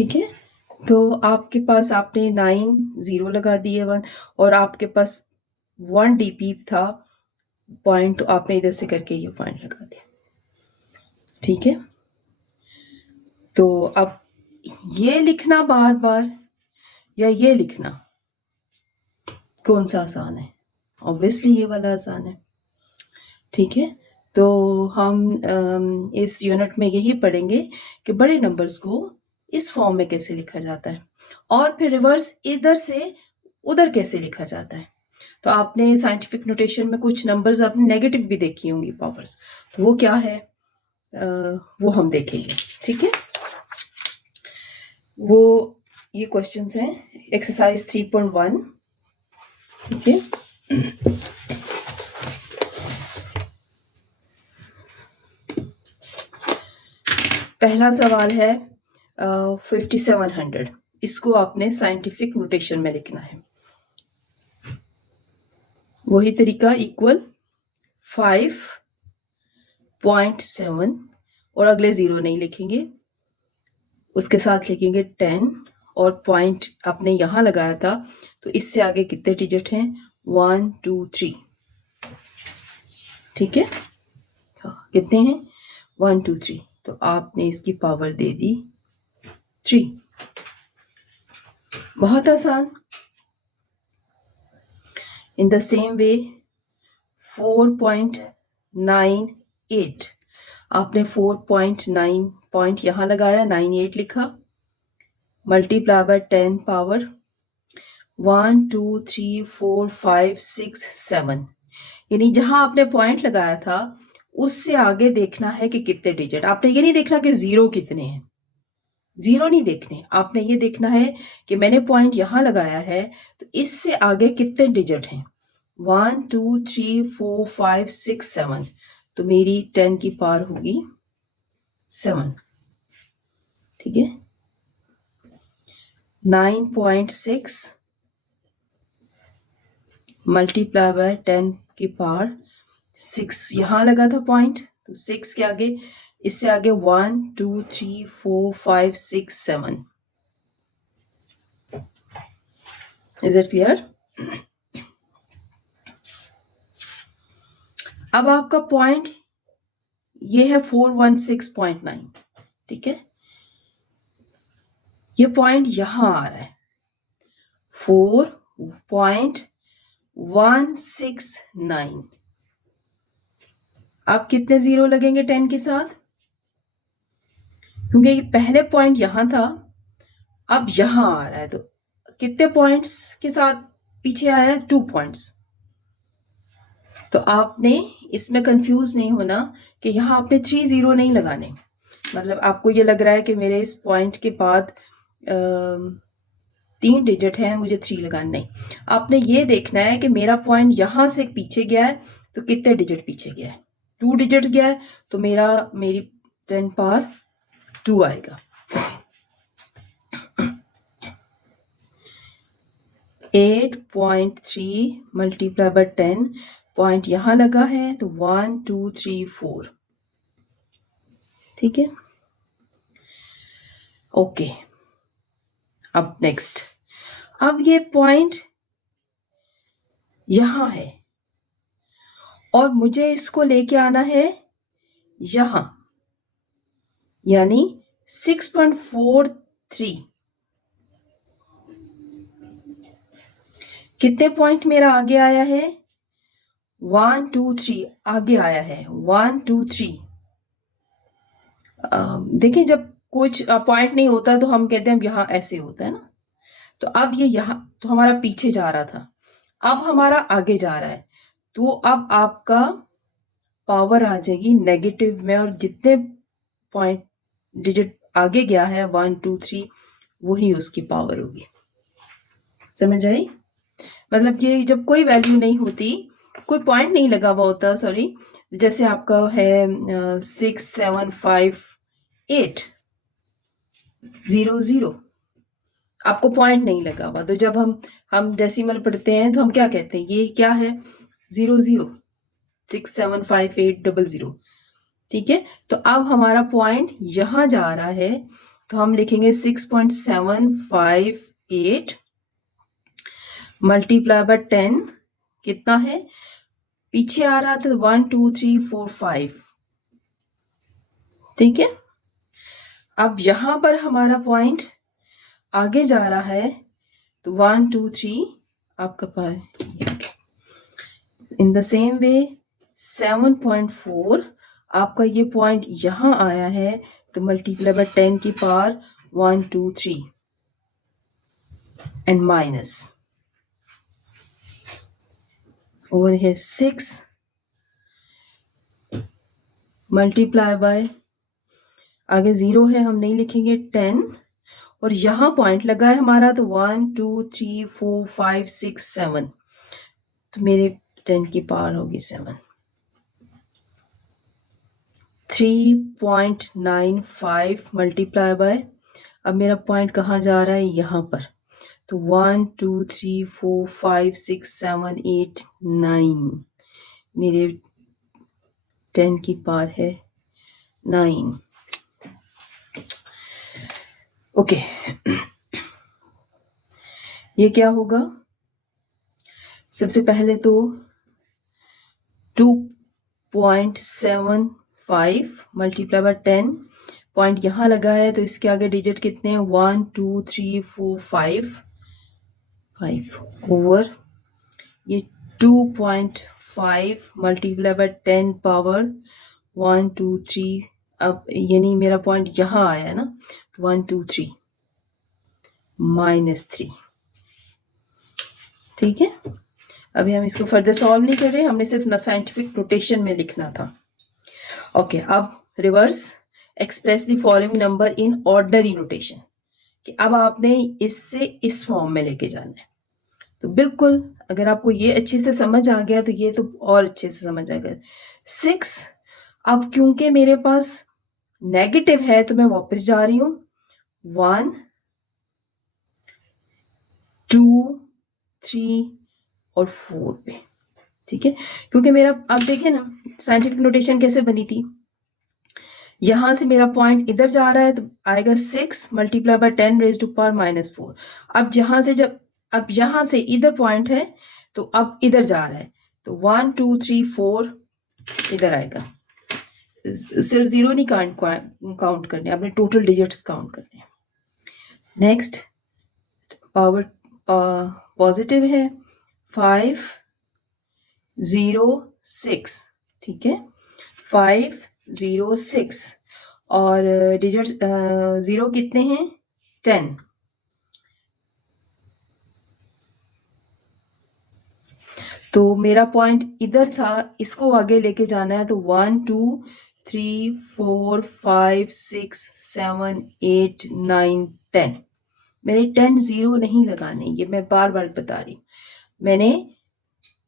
ठीक है, तो आपके पास आपने 9 0 लगा दिए 1 और आपके पास 1 dp था पॉइंट, तो आपने इधर से करके ये पॉइंट लगा दिया। ठीक है, तो अब ये लिखना बार बार या ये लिखना कौन सा आसान है? ऑब्वियसली ये वाला आसान है। ठीक है, तो हम इस यूनिट में यही पढ़ेंगे कि बड़े नंबर्स को इस फॉर्म में कैसे लिखा जाता है और फिर रिवर्स इधर से उधर कैसे लिखा जाता है। तो आपने साइंटिफिक नोटेशन में कुछ नंबर्स आपने नेगेटिव भी देखी होंगी पावर्स, तो वो क्या है वो हम देखेंगे। ठीक है, वो ये क्वेश्चंस हैं एक्सरसाइज 3.1। ठीक है, पहला सवाल है 5700, इसको आपने साइंटिफिक नोटेशन में लिखना है। वही तरीका इक्वल 5.7 और अगले 0 नहीं लिखेंगे, उसके साथ लिखेंगे 10 और पॉइंट आपने यहां लगाया था, तो इससे आगे कितने डिजिट हैं? 1 2 3। ठीक है, कितने हैं? 1 2 3, तो आपने इसकी पावर दे दी 3। बहुत आसान। इन द सेम वे 4.98, आपने 4.9 पॉइंट यहां लगाया, 98 लिखा, मल्टीप्लाई बाय 10 पावर 1 2 3 4 5 6 7, यानी जहां आपने पॉइंट लगाया था उससे आगे देखना है कि कितने डिजिट। आपने ये नहीं देखना कि 0 कितने हैं, 0 नहीं देखने, आपने ये देखना है कि मैंने पॉइंट यहां लगाया है तो इससे आगे कितने डिजिट हैं। 1 2 3 4 5 6 7, तो मेरी 10 की पावर होगी 7। ठीक है, 9.6 मल्टीप्लाई बाय 10 की पावर 6, यहां लगा था पॉइंट, तो 6 के आगे, इससे आगे 1 2 3 4 5 6 7। Is it clear? अब आपका पॉइंट ये है 416.9। ठीक है, ये पॉइंट यहां आ रहा है 4.169। आप कितने 0 लगेंगे 10 के साथ? क्योंकि ये पहले पॉइंट यहां था, अब यहां आ रहा है, तो कितने पॉइंट्स के साथ पीछे आया है? 2 पॉइंट्स। तो आपने इसमें कंफ्यूज नहीं होना कि यहाँ आपने 3 0 नहीं लगाने। मतलब आपको ये लग रहा है कि मेरे इस पॉइंट के बाद 3 डिजिट हैं, मुझे 3 लगाना, नहीं। आपने ये देखना है कि मेरा पॉइंट यहां से पीछे गया है तो कितने डिजिट पीछे गया है। 2 डिजिट गया है तो मेरी 10 पावर 2 आएगा। 8.3 मल्टीप्लाई बाय 10, पॉइंट यहां लगा है तो 1 2 3 4। ठीक है, ओके। अब नेक्स्ट, अब ये पॉइंट यहां है और मुझे इसको लेके आना है यहां, यानी 6.43। कितने पॉइंट मेरा आगे आया है? 1 2 3 आगे आया है, 1 2 3। देखिए, जब कुछ पॉइंट नहीं होता तो हम कहते हैं यहां ऐसे होता है ना, तो अब ये यहां तो हमारा पीछे जा रहा था, अब हमारा आगे जा रहा है, तो अब आपका पावर आ जाएगी नेगेटिव में, और जितने पॉइंट डिजिट आगे गया है 1 2 3, वही उसकी पावर होगी। समझ आई? मतलब ये जब कोई वैल्यू नहीं होती, कोई पॉइंट नहीं लगा हुआ होता, सॉरी, जैसे आपका है 6 7 5 8 0 0, आपको पॉइंट नहीं लगा हुआ, तो जब हम डेसिमल पढ़ते हैं तो हम क्या कहते हैं? ये क्या है? 0 0 6 7 5 8 0 0। ठीक है, तो अब हमारा पॉइंट यहां जा रहा है तो हम लिखेंगे 6.758 मल्टीप्लाई बाय 10 कितना है, पीछे आ रहा था 1 2 3 4 5, ठीक है। अब यहां पर हमारा पॉइंट आगे जा रहा है तो 1 2 3 आपका पास इन द सेम वे 7.4 आपका ये पॉइंट यहां आया है तो मल्टीप्लाई बाय 10 की पावर 1 2 3 एंड माइनस ओवर है 6 मल्टीप्लाई बाय आगे 0 है हम नहीं लिखेंगे 10 और यहां पॉइंट लगा है हमारा तो 1 2 3 4 5 6 7 तो मेरे 10 की पावर होगी 7 3.95 मल्टीप्लाई बाय अब मेरा पॉइंट कहाँ जा रहा है यहाँ पर तो 1 2 3 4 5 6 7 8 9 मेरे 10 की पावर है 9 ओके ये क्या होगा सबसे पहले तो 2.75 मल्टीप्लाई बाय 10 पॉइंट यहाँ लगा है तो इसके आगे डिजिट कितने हैं 1 2 3 4 5 ओवर ये 2.5 मल्टीप्लाई बाय 10 पावर 1 2 3 अब यानी मेरा पॉइंट यहाँ आया है ना 1 2 3 -3 ठीक है। अभी हम इसको फर्दर सॉल्व नहीं कर रहे, हमने सिर्फ साइंटिफिक नोटेशन में लिखना था। ओके अब reverse express the following number in ordinary notation कि अब आपने इससे इस फॉर्म में लेके जाना है। तो बिल्कुल अगर आपको ये अच्छे से समझ आ गया तो ये तो और अच्छे से समझ आ गया 6 अब क्योंकि मेरे पास नेगेटिव है तो मैं वापस जा रही हूँ 1 2 3 और 4 पे, ठीक है। क्योंकि मेरा अब देखिए ना साइंटिफिक नोटेशन कैसे बनी थी, यहां से मेरा पॉइंट इधर जा रहा है तो आएगा 6 multiply by 10 raise to power -4। अब यहां से जब अब यहां से इधर पॉइंट है तो अब इधर जा रहा है तो 1 2 3 4 इधर आएगा, सिर्फ 0 नहीं काउंट करने, आपने टोटल डिजिट्स काउंट करने। नेक्स्ट पावर पॉजिटिव है 5 0 6, ठीक है 5 0 6 और डिजिट 0 कितने हैं 10, तो मेरा पॉइंट इधर था इसको आगे लेके जाना है तो 1 2 3 4 5 6 7 8 9 10 मेरे 10 0 नहीं लगाने, ये मैं बार बार बता रही हूँ। मैंने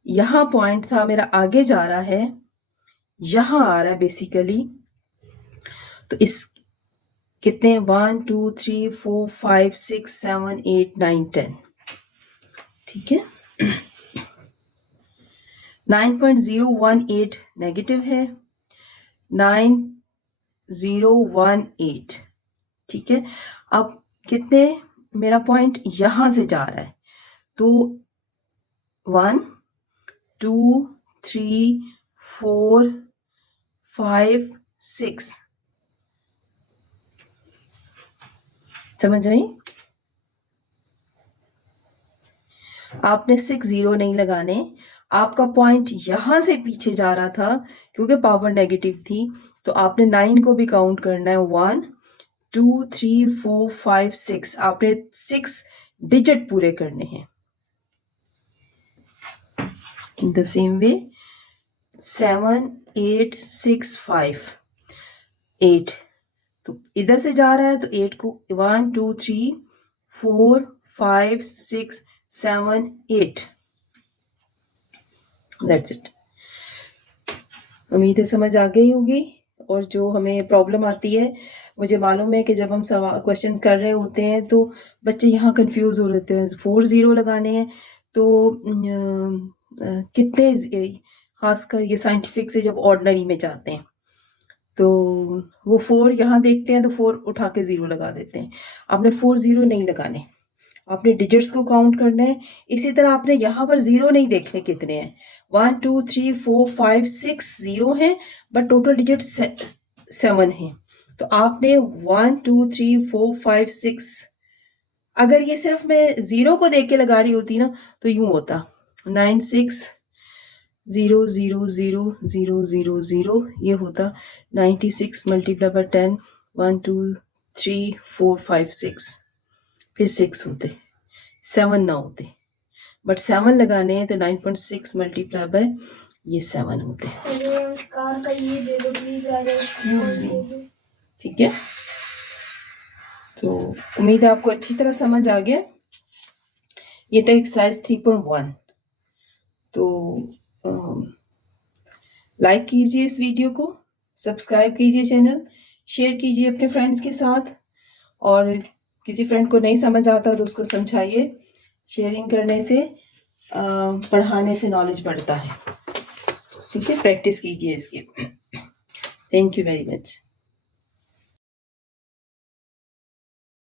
यहाँ पॉइंट था मेरा आगे जा रहा है यहाँ आ रहा है बेसिकली, तो इस कितने 1 2 3 4 5 6 7 8 9 10, ठीक है। 9.018 नेगेटिव है 9018, ठीक है। अब कितने मेरा पॉइंट यहां से जा रहा है तो 1 2 3 4 5 6 समझ आई। आपने 6 0 नहीं लगाने, आपका पॉइंट यहां से पीछे जा रहा था क्योंकि पावर नेगेटिव थी तो आपने 9 को भी काउंट करना है 1 2 3 4 5 6 आपने 6 डिजिट पूरे करने हैं। इन द सेम वे 7 8 6 5 8 तो इधर से जा रहा है तो 8 को 1 2 3 4 5 6 7 8 दैट्स इट। उम्मीद है समझ आ गई होगी। और जो हमें प्रॉब्लम आती है, मुझे मालूम है कि जब हम क्वेश्चन कर रहे होते हैं तो बच्चे यहाँ कंफ्यूज हो रहे हैं 4 0 लगाने हैं तो कितने खासकर ये साइंटिफिक से जब ऑर्डिनरी में जाते हैं तो वो 4 यहाँ देखते हैं तो 4 उठा के 0 लगा देते हैं। आपने 4 0 नहीं लगाने, आपने डिजिट्स को काउंट करना है। इसी तरह आपने यहाँ पर 0 नहीं देखने कितने हैं, 1 2 3 4 5 6 0 हैं, बट टोटल डिजिट 7 हैं। तो आपने 1 2 3 4 5 6, अगर ये सिर्फ मैं 0 को देख के लगा रही होती ना तो यूं होता 9 6 0 0 0 0 0 0, ये होता 96 मल्टीप्लाई बाय 10 1 2 3 4 5 6, फिर 6 होते, 7 ना होते, बट 7 लगाने हैं तो 9.6 मल्टीप्लाई बाय ये 7 होते। ठीक है, तो उम्मीद है आपको अच्छी तरह समझ आ गया। ये था एक्सरसाइज 3.1। तो लाइक कीजिए इस वीडियो को, सब्सक्राइब कीजिए चैनल, शेयर कीजिए अपने फ्रेंड्स के साथ, और किसी फ्रेंड को नहीं समझ आता तो उसको समझाइए। शेयरिंग करने से पढ़ाने से नॉलेज बढ़ता है। ठीक है, प्रैक्टिस कीजिए इसकी। Thank you very much.